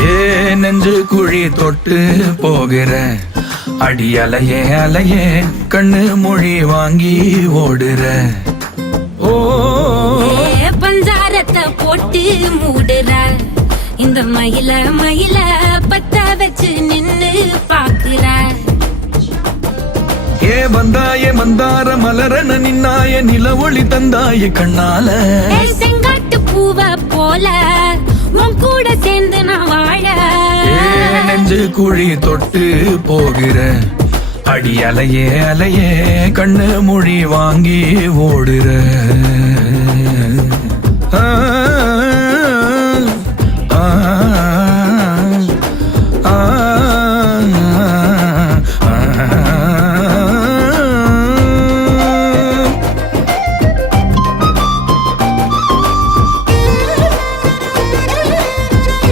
ஏ நெஞ்சு குழி தொட்டு போகிற அடி அலையே அலையே கண்ணு மொழி வாங்கி ஓடுற. ஓ பஞ்சாரத்தை போட்டு மூடுற இந்த மயில மயில பத்த வச்சு நின்னு பாக்குற. ஏ வந்தாய மந்தார மலரன நின்னாய நில ஒளி தந்தாய கண்ணால. செங்காட்டு பூவ போல உன் கூட சேர்ந்து நான் வாழ. நெஞ்சு குழி தொட்டு போகிற அடி அலையே அலையே கண்ணு மொழி வாங்கி ஓடுற.